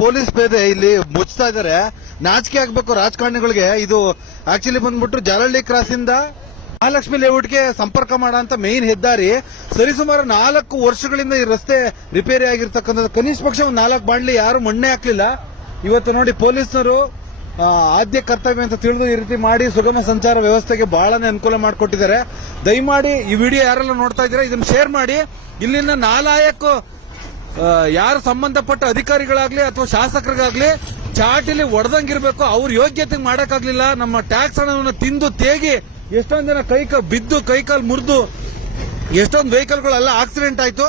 Police ಪೇದೆ ಇಲ್ಲಿ ಮುಚ್ತಾ ಇದಾರೆ. ನಾಚಿಕೆ ಆಗ್ಬೇಕು ರಾಜಕಾರಣಿಗಳಿಗೆ. ಇದು ಆಕ್ಚುಲಿ ಬಂದ್ಬಿಟ್ಟು ಜಾಲಹಳ್ಳಿ ಕ್ರಾಸ್ ಇಂದ ಮಹಾಲಕ್ಷ್ಮಿ ಲೇಔಟ್ಗೆ ಸಂಪರ್ಕ ಮಾಡೋ ಮೇನ್ ಹೆದ್ದಾರಿ. ಸರಿಸುಮಾರು 4 ವರ್ಷಗಳಿಂದ ಈ ರಸ್ತೆ ರಿಪೇರಿ ಆಗಿರ್ತಕ್ಕಂಥದ್ದು. ಕನಿಷ್ಠ ಪಕ್ಷ ಒಂದು 4 ಬಾಂಡ್ಲಿ ಯಾರು ಮಣ್ಣೆ ಹಾಕ್ಲಿಲ್ಲ. ಇವತ್ತು ನೋಡಿ ಪೊಲೀಸರು ಆದ್ಯ ಕರ್ತವ್ಯ ಅಂತ ತಿಳಿದು ಈ ರೀತಿ ಮಾಡಿ ಸುಗಮ ಸಂಚಾರ ವ್ಯವಸ್ಥೆಗೆ ಬಹಳನೇ ಅನುಕೂಲ ಮಾಡಿಕೊಟ್ಟಿದ್ದಾರೆ. ದಯಮಾಡಿ ಈ ವಿಡಿಯೋ ಯಾರೆಲ್ಲ ನೋಡ್ತಾ ಇದ್ದೀರಾ ಇದನ್ನ ಶೇರ್ ಮಾಡಿ. ಇಲ್ಲಿನ ನಾಲಾಯಕ ಯಾರು ಸಂಬಂಧಪಟ್ಟ ಅಧಿಕಾರಿಗಳಾಗ್ಲಿ ಅಥವಾ ಶಾಸಕರಿಗಾಗ್ಲಿ ಚಾಟಿಲಿ ಒಡೆದಂಗಿರ್ಬೇಕು. ಅವ್ರ ಯೋಗ್ಯತೆ ಮಾಡಕ್ಕಾಗ್ಲಿಲ್ಲ. ನಮ್ಮ ಟ್ಯಾಕ್ಸ್ ಹಣವನ್ನು ತಿಂದು ತೇಗಿ ಎಷ್ಟೊಂದು ಜನ ಬಿದ್ದು ಕೈಕಾಲು ಮುರಿದು ಎಷ್ಟೊಂದು ವೆಹಿಕಲ್ಗಳೆಲ್ಲ ಆಕ್ಸಿಡೆಂಟ್ ಆಯ್ತು.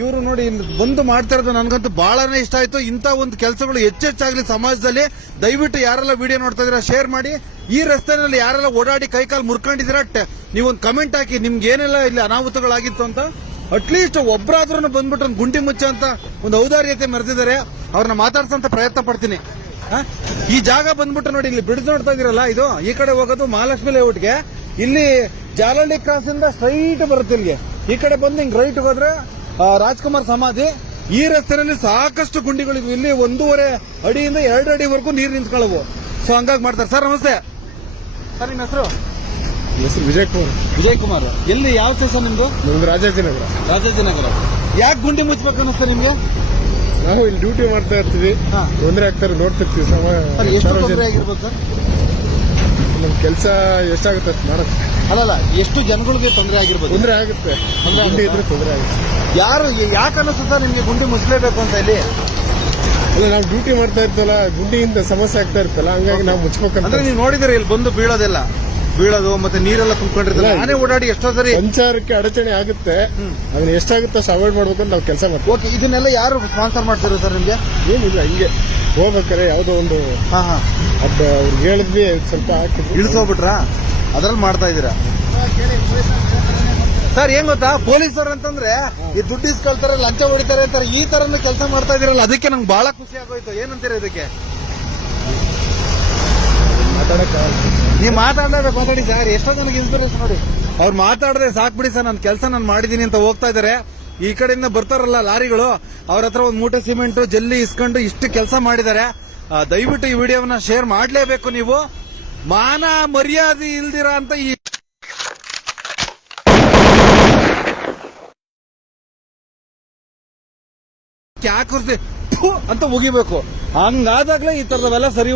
ಇವರು ನೋಡಿ ಬಂದು ಮಾಡ್ತಾ ಇರೋದು ನನಗಂತೂ ಬಹಳನೇ ಇಷ್ಟ ಆಯ್ತು. ಇಂಥ ಒಂದು ಕೆಲಸಗಳು ಹೆಚ್ಚೆಚ್ಚಾಗ್ಲಿ ಸಮಾಜದಲ್ಲಿ. ದಯವಿಟ್ಟು ಯಾರೆಲ್ಲ ವಿಡಿಯೋ ನೋಡ್ತಾ ಇದೀರಾ ಶೇರ್ ಮಾಡಿ. ಈ ರಸ್ತೆನಲ್ಲಿ ಯಾರೆಲ್ಲ ಓಡಾಡಿ ಕೈಕಾಲು ಮುರ್ಕೊಂಡಿದ್ದೀರಾ ನೀವೊಂದು ಕಮೆಂಟ್ ಹಾಕಿ ನಿಮ್ಗೆ ಏನೆಲ್ಲ ಇಲ್ಲಿ ಅನಾಹುತಗಳಾಗಿತ್ತು ಅಂತ. ಅಟ್ಲೀಸ್ಟ್ ಒಬ್ಬರಾದ್ರೂ ಬಂದ್ಬಿಟ್ಟು ಒಂದು ಗುಂಡಿ ಮುಚ್ಚ ಅಂತ ಒಂದು ಔದಾರ್ಯತೆ ಮೆರೆದಿದ್ದಾರೆ. ಅವ್ರನ್ನ ಮಾತಾಡ್ಸಂತ ಪ್ರಯತ್ನ ಪಡ್ತೀನಿ. ಈ ಜಾಗ ಬಂದ್ಬಿಟ್ಟು ನೋಡಿ ಇಲ್ಲಿ ಬ್ರಿಡ್ಜ್ ನೋಡ್ತಾ ಇದೀರಲ್ಲ, ಇದು ಈ ಕಡೆ ಹೋಗೋದು ಮಹಾಲಕ್ಷ್ಮಿ ಲೇಔಟ್ಗೆ. ಇಲ್ಲಿ ಜಾಲಹಳ್ಳಿ ಕ್ರಾಸ್ ಇಂದ ಸ್ಟ್ರೈಟ್ ಬರುತ್ತೆ ಇಲ್ಲಿಗೆ. ಈ ಕಡೆ ಬಂದು ಹಿಂಗ್ ರೈಟ್ ಹೋದ್ರೆ ರಾಜ್ಕುಮಾರ್ ಸಮಾಧಿ. ಈ ರಸ್ತೆಯಲ್ಲಿ ಸಾಕಷ್ಟು ಗುಂಡಿಗಳಿದ್ವು. ಇಲ್ಲಿ 1.5 ಅಡಿಯಿಂದ 2 ಅಡಿವರೆಗೂ ನೀರು ನಿಂತ್ಕೊಳ್ಳವು. ಸೊ ಹಂಗಾಗಿ ಮಾಡ್ತಾರೆ. ಸರ್ ನಮಸ್ತೆ. ಸರ್ ನಿಮ್ಮ ಹೆಸರು? ವಿಜಯ್ ಕುಮಾರ್. ಎಲ್ಲಿ ಯಾವ ಸ್ಟೇಷನ್ ನಿಮ್ದು? ರಾಜಾಜಿನಗರ. ಯಾಕೆ ಗುಂಡಿ ಮುಚ್ಚಬೇಕು ಅನ್ನಿಸ್ತಾ ನಿಮ್ಗೆ? ನಾವು ಇಲ್ಲಿ ಡ್ಯೂಟಿ ಮಾಡ್ತಾ ಇರ್ತೀವಿ, ತೊಂದರೆ ಆಗ್ತಾರೆ ನೋಡ್ತಿರ್ತೀವಿ. ಎಷ್ಟು ತೊಂದರೆ ಆಗಿರ್ಬೋದು ಸರ್? ನಮ್ ಕೆಲಸ ಎಷ್ಟಾಗುತ್ತೆ ಮಾಡಕ್ ಅಲ್ಲಲ್ಲ, ಎಷ್ಟು ಜನಗಳಿಗೆ ತೊಂದರೆ ಆಗಿರ್ಬೋದು? ತೊಂದರೆ ಆಗುತ್ತೆ, ಗುಂಡಿ ಇದ್ರೆ ತೊಂದರೆ ಆಗುತ್ತೆ. ಯಾಕೆ ಅನ್ನಿಸ್ತು ಸರ್ ನಿಮ್ಗೆ ಗುಂಡಿ ಮುಚ್ಚಲೇಬೇಕು ಅಂತ ಇಲ್ಲಿ? ಅಲ್ಲ, ನಾವು ಡ್ಯೂಟಿ ಮಾಡ್ತಾ ಇರ್ತಲ್ಲ, ಗುಂಡಿಯಿಂದ ಸಮಸ್ಯೆ ಆಗ್ತಾ ಇರ್ತಲ್ಲ, ಹಂಗಾಗಿ ನಾವು ಮುಚ್ಬೇಕಂತ. ಅಂದ್ರೆ ನೀವು ನೋಡಿದ್ರೆ ಇಲ್ಲಿ ಬಂದು ಬೀಳೋದು ಮತ್ತೆ ನೀರೆಲ್ಲ ತುಂಬಿಕೊಂಡಿರ್ತಲ್ಲ. ನಾನೇ ಓಡಾಡಿ ಎಷ್ಟೋ ಸರಿ ಸಂಚಾರಕ್ಕೆ ಅಡಚಣೆ ಆಗುತ್ತೆ. ಅದನ್ನ ಎಷ್ಟಾಗುತ್ತೆ ಅಷ್ಟು ಅವಾಯ್ಡ್ ಮಾಡ್ಬೇಕಂತ ನಾವು ಕೆಲಸ ಮಾಡ್ತೀವಿ. ಓಕೆ, ಇದನ್ನೆಲ್ಲ ಯಾರು ಸ್ಪಾನ್ಸರ್ ಮಾಡ್ತಾರೆ ಸರ್ ನಿಮ್ಗೆ? ಏನಿಲ್ಲ, ಹಿಂಗೆ ಹೋಗ್ಬೇಕಾರೆ ಯಾವ್ದೋ ಒಂದು ಅದು ಅವ್ರಿಗೆ ಹೇಳಿದ್ವಿ, ಸ್ವಲ್ಪ ಇಳಿಸೋಗ್ಬಿಟ್ರ ಅದ್ರಲ್ಲಿ ಮಾಡ್ತಾ ಇದೀರಾ ಸರ್? ಏನ್ ಗೊತ್ತಾ, ಪೊಲೀಸರು ಅಂತಂದ್ರೆ ಈ ದುಡ್ಡು ಇಸ್ಕೊಳ್ತಾರೆ, ಲಂಚ ಹೊಡಿತಾರೆ ಅಂತಾರೆ. ಈ ತರನ ಕೆಲಸ ಮಾಡ್ತಾ ಇದೀರಲ್ಲ, ಅದಕ್ಕೆ ನಂಗೆ ಬಹಳ ಖುಷಿ ಆಗೋಯ್ತು. ಏನಂತೀರ ಇದಕ್ಕೆ? ನೀವು ಮಾತಾಡ್ಲೇಬೇಕು, ಮಾತಾಡಿ ಸರ್. ಎಷ್ಟೋ ಜನಕ್ಕೆ ಇನ್ಸ್ಪಿರೇಷನ್ ನೋಡಿ. ಅವ್ರು ಮಾತಾಡದೆ ಸಾಕ್ಬಿಡಿ ಸರ್, ನನ್ನ ಕೆಲಸ ನಾನು ಮಾಡಿದೀನಿ ಅಂತ ಹೋಗ್ತಾ ಇದಾರೆ. ಈ ಕಡೆಯಿಂದ ಬರ್ತಾರಲ್ಲ ಲಾರಿಗಳು, ಅವ್ರ ಹತ್ರ ಒಂದು ಮೂಟೆ ಸಿಮೆಂಟ್ ಜಲ್ಲಿ ಇಸ್ಕೊಂಡು ಇಷ್ಟು ಕೆಲಸ ಮಾಡಿದ್ದಾರೆ. ದಯವಿಟ್ಟು ಈ ವಿಡಿಯೋವನ್ನ ಶೇರ್ ಮಾಡ್ಲೇಬೇಕು. ನೀವು ಮಾನ ಮರ್ಯಾದೆ ಇಲ್ದಿರ ಅಂತ ಈ ಯಾಕೆ ಅಂತ ಮುಗಿಬೇಕು. ಹಂಗಾದಾಗ್ಲೇ ಈ ತರದವೆಲ್ಲ ಸರಿ